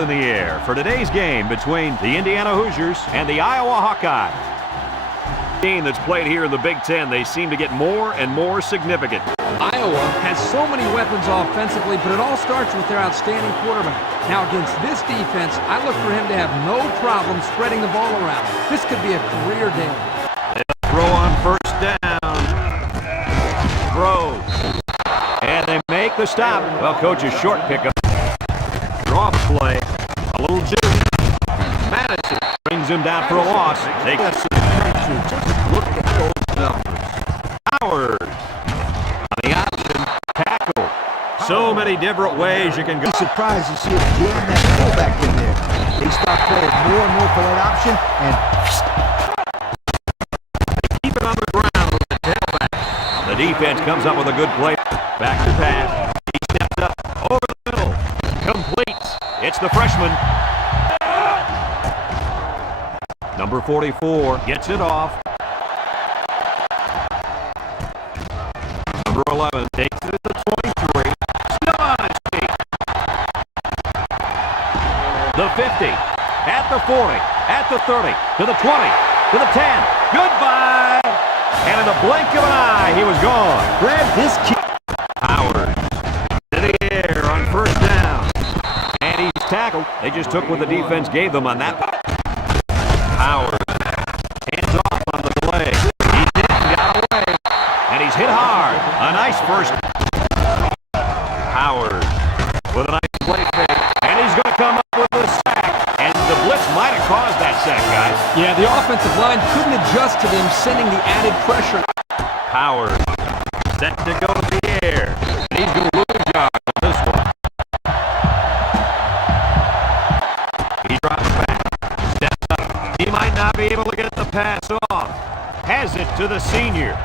In the air for today's game between the Indiana Hoosiers and the Iowa Hawkeyes. Game that's played here in the Big Ten, they seem to get more and more significant. Iowa has so many weapons offensively, but it all starts with their outstanding quarterback. Now against this defense, I look for him to have no problem spreading the ball around. This could be a career day. Throw on first down. Throws. And they make the stop. Well, coach's short pickup. Draw play. A little juice. Madison brings him down for a loss. They look at those numbers. Howard on the option. Tackle. So many different ways you can go. I'm surprised to see it jam that fullback in there. They start playing more and more for that option and keep it on the ground with the tailback. The defense comes up with a good play. Back to pass. He steps up over the middle. Completes. It's the freshman. Number 44 gets it off. Number 11 takes it at the 23. Still on his feet. The 50. At the 40. At the 30. To the 20. To the 10. Goodbye. And in the blink of an eye, he was gone. grab this kid. Howard to the air on first down. And he's tackled. They just took what the defense gave them on that. Howard hands off on the delay. He did, got away. And he's hit hard. A nice first. Howard with a nice play fake. And he's going to come up with a sack. And the blitz might have caused that sack, guys. Yeah, the offensive line couldn't adjust to them sending the added pressure. Howard set to go to the air. And he's going to lose yards on this one. He drops back. Steps up. He might not be able to get the pass off. Has it to the senior.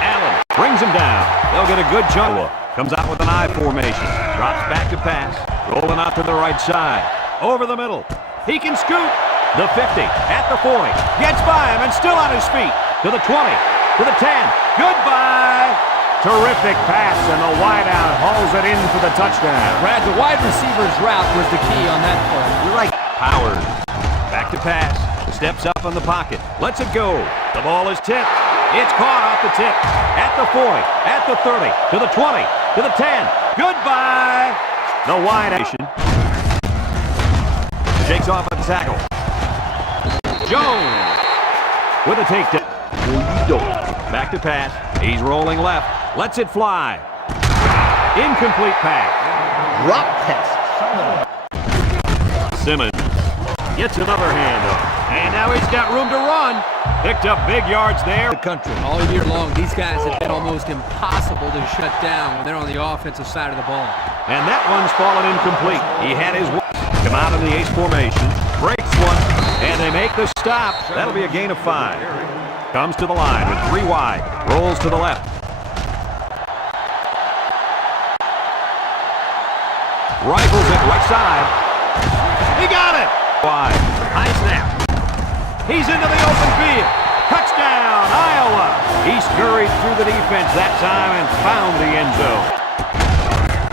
Allen brings him down. They'll get a good chunk. Comes out with an I formation. Drops back to pass. Rolling out to the right side. Over the middle. He can scoot. The 50 at the 40. Gets by him and still on his feet. To the 20. To the 10. Goodbye. Terrific pass, and the wideout hauls it in for the touchdown. Brad, the wide receiver's route was the key on that play. You're right. Howard back to pass. Steps up in the pocket. Lets it go. The ball is tipped. It's caught off the tip. At the 40. At the 30. To the 20. To the 10. Goodbye. The wideout. Shakes off a tackle. Jones with a takedown. Back to pass. He's rolling left. Lets it fly. Incomplete pass. Drop test. Simmons gets another handoff. And now he's got room to run. Picked up big yards there. The country. All year long, these guys have been almost impossible to shut down when they're on the offensive side of the ball. And that one's fallen incomplete. He had his come out in the ace formation. Breaks one. And they make the stop. That'll be a gain of 5. Comes to the line with 3 wide. Rolls to the left. Rifles it right side. He got it. Wide. High snap. He's into the open field. Touchdown, Iowa. He scurried through the defense that time and found the end zone.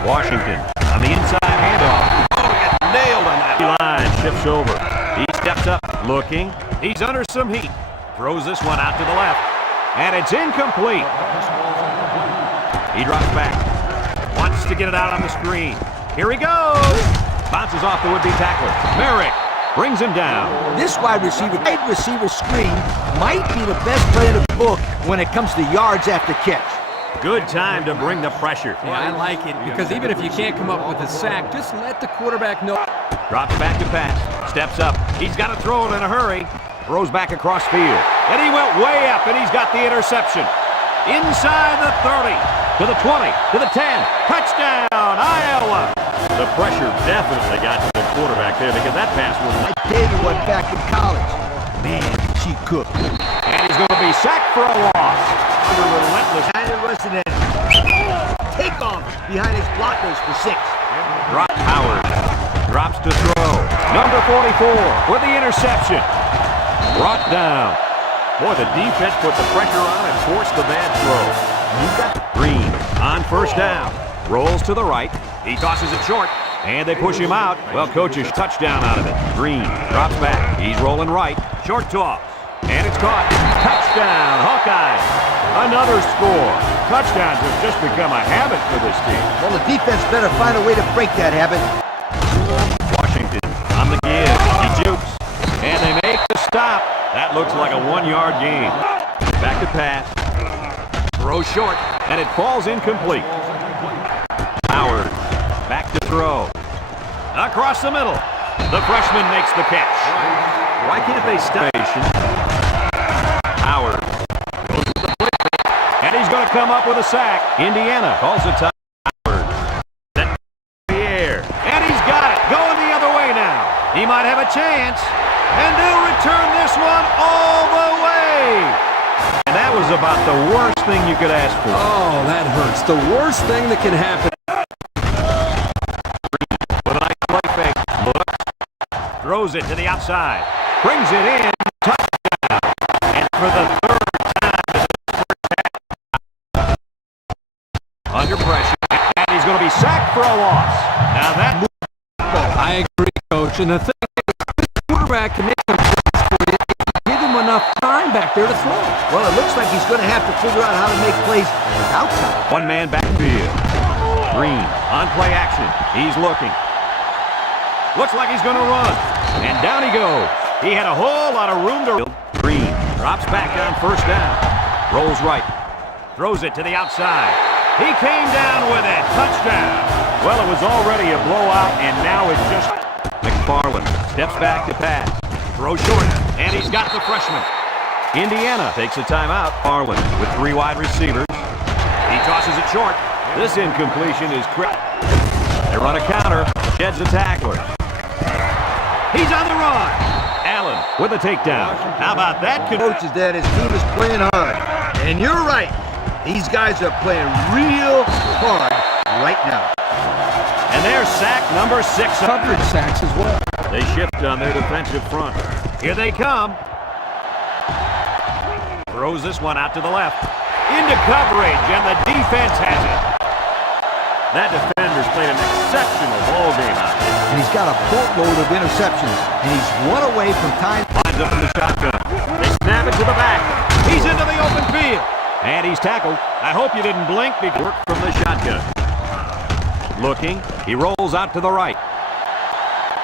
Washington on the inside handoff. Oh, he got nailed on that line. Shifts over. He steps up, looking. He's under some heat. Throws this one out to the left. And it's incomplete. He drops back. Wants to get it out on the screen. Here he goes. Bounces off the would-be tackler. Merrick brings him down. This wide receiver screen might be the best play in the book when it comes to yards after catch. Good time to bring the pressure. Yeah, I like it because even if you can't come up with a sack, just let the quarterback know. Drops back to pass. Steps up. He's got to throw it in a hurry. Throws back across field. And he went way up, and he's got the interception. Inside the 30. To the 20. To the 10. Touchdown, Iowa. The pressure definitely got to the quarterback there because that pass was... I tell you what, back in college, man, she cooked. And he's going to be sacked for a loss. Under relentless... Take off behind his blockers for 6. Drop Howard. Drops to throw. Number 44 with the interception. Brought down. Boy, the defense put the pressure on and forced the bad throw. You got Greene on first down. Rolls to the right. He tosses it short. And they push him out. Well, coach's touchdown out of it. Greene drops back. He's rolling right. Short toss. And it's caught. Touchdown, Hawkeyes. Another score. Touchdowns have just become a habit for this team. Well, the defense better find a way to break that habit. Washington on the give. He jukes. And they make the stop. That looks like a 1-yard gain. Back to pass. Throw short. And it falls incomplete. Howard back to throw. Across the middle. The freshman makes the catch. Why can't they stop? Howard goes to the play. And he's going to come up with a sack. Indiana calls a time. Howard. Set in the air. And he's got it. Going the other way now. He might have a chance. And they'll return this one all the way. And that was about the worst thing you could ask for. Oh, that hurts. The worst thing that can happen. With a nice play fake. Looks. Throws it to the outside. Brings it in. Touchdown. And for the third time this first half. Under pressure. And he's going to be sacked for a loss. Now that move. I agree, Coach. And the thing is, this quarterback can make some plays for you if you give him enough time back there to throw. Well, it looks like he's going to have to figure out how to make plays without time. One-man backfield. Greene on play action. He's looking. Looks like he's going to run. And down he goes. He had a whole lot of room to... Greene drops back on first down. Rolls right. Throws it to the outside. He came down with it. Touchdown. Well, it was already a blowout, and now it's just... McFarland steps back to pass. Throw short, and he's got the freshman. Indiana takes a timeout. Farland with 3 wide receivers. He tosses it short. This incompletion is correct. They run a counter. Sheds a tackler. He's on the run. Allen with a takedown. How about that? Coach is that his team is playing hard. And you're right. These guys are playing real hard right now. And there's sack number 6. Coverage sacks as well. They shift on their defensive front. Here they come. Throws this one out to the left. Into coverage, and the defense has it. That defender's played an exceptional ball game out there. And he's got a boatload of interceptions, and he's one away from time. Lines up in the shotgun. They snap it to the back. He's into the open field. And he's tackled. I hope you didn't blink because work from the shotgun. Looking. He rolls out to the right.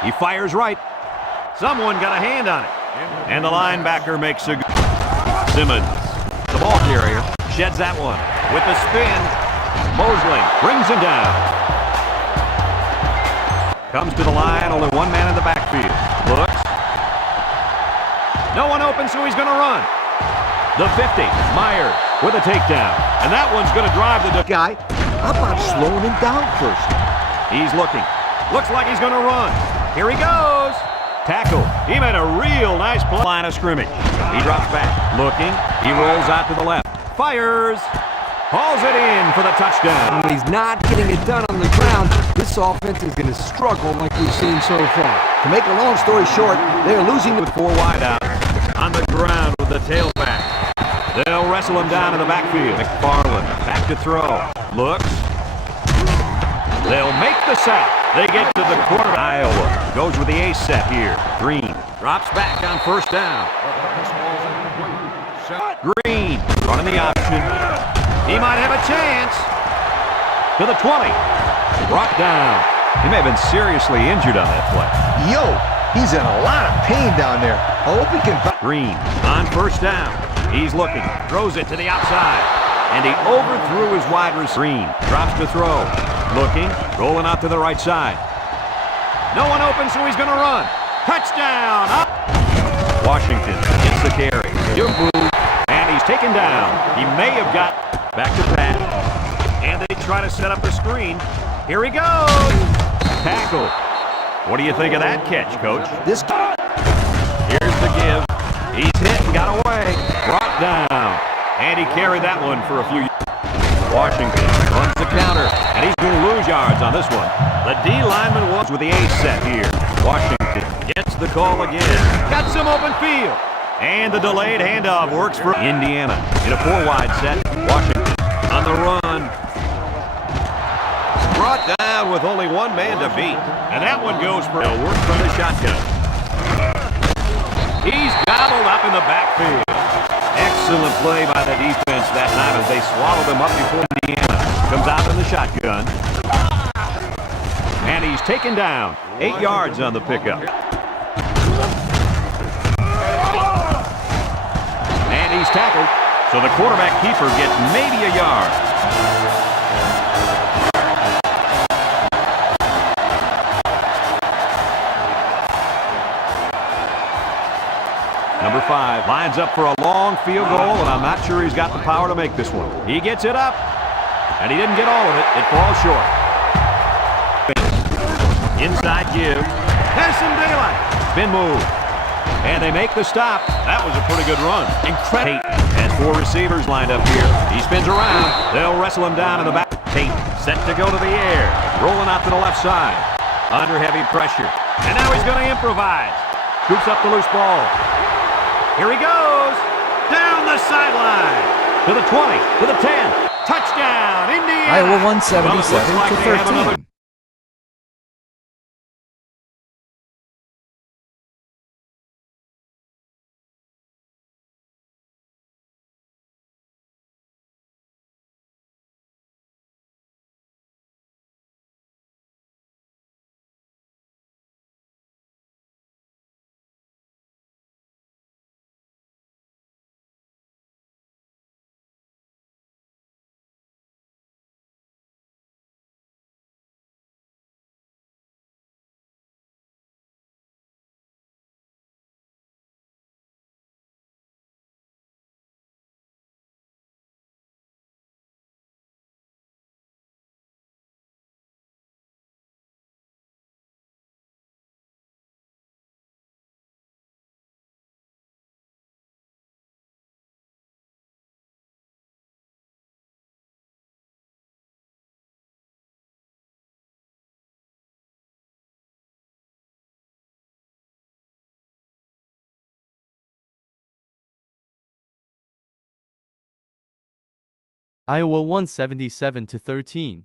He fires right. Someone got a hand on it. And the linebacker makes a good... Simmons, the ball carrier, sheds that one. With the spin, Mosley brings him down. Comes to the line, only one man in the backfield. Looks. No one open, so he's going to run. The 50, Myers with a takedown. And that one's going to drive the guy. How about slowing him down first? He's looking. Looks like he's going to run. Here he goes. Tackle. He made a real nice play. Line of scrimmage. He drops back. Looking. He rolls out to the left. Fires. Hauls it in for the touchdown. When he's not getting it done on the ground, this offense is going to struggle like we've seen so far. To make a long story short, they're losing with 4 wideouts. On the ground with the tailback. They'll wrestle him down in the backfield. McFarland back to throw. Looks. They'll make the sack. They get to the quarter. Iowa goes with the ace set here. Greene drops back on first down. Greene running the option. He might have a chance. To the 20. Brought down. He may have been seriously injured on that play. Yo, he's in a lot of pain down there. I hope he can... Greene on first down. He's looking. Throws it to the outside. And he overthrew his wide receiver. Greene drops to throw. Looking. Rolling out to the right side. No one open, so he's going to run. Touchdown. Up. Washington gets the carry. Jumbo. And he's taken down. He may have got back to pass. And they try to set up a screen. Here he goes. Tackle. What do you think of that catch, Coach? This... Here's the give. He's hit and got away. Brought down. And he carried that one for a few years. Washington runs the counter. And he's going to lose yards on this one. The D lineman was with the ace set here. Washington gets the call again. Got some open field. And the delayed handoff works for Indiana. In a 4-wide set, Washington on the run. Brought down with only one man to beat. And that one goes for a work from the shotgun. He's gobbled up in the backfield. Excellent play by the defense that time as they swallowed him up before Indiana comes out in the shotgun. And he's taken down. 8 yards on the pickup. And he's tackled. So the quarterback keeper gets maybe a yard. Number 5 lines up for a long field goal, and I'm not sure he's got the power to make this one. He gets it up, and he didn't get all of it. It falls short. Inside give. Has some daylight. Spin move. And they make the stop. That was a pretty good run. Incredible. Tate has 4 receivers lined up here. He spins around. They'll wrestle him down in the back. Tate set to go to the air. Rolling out to the left side. Under heavy pressure. And now he's going to improvise. Scoops up the loose ball. Here he goes. Down the sideline. To the 20. To the 10. Touchdown, Indiana. Iowa 177 to 13. Iowa 177 to 13.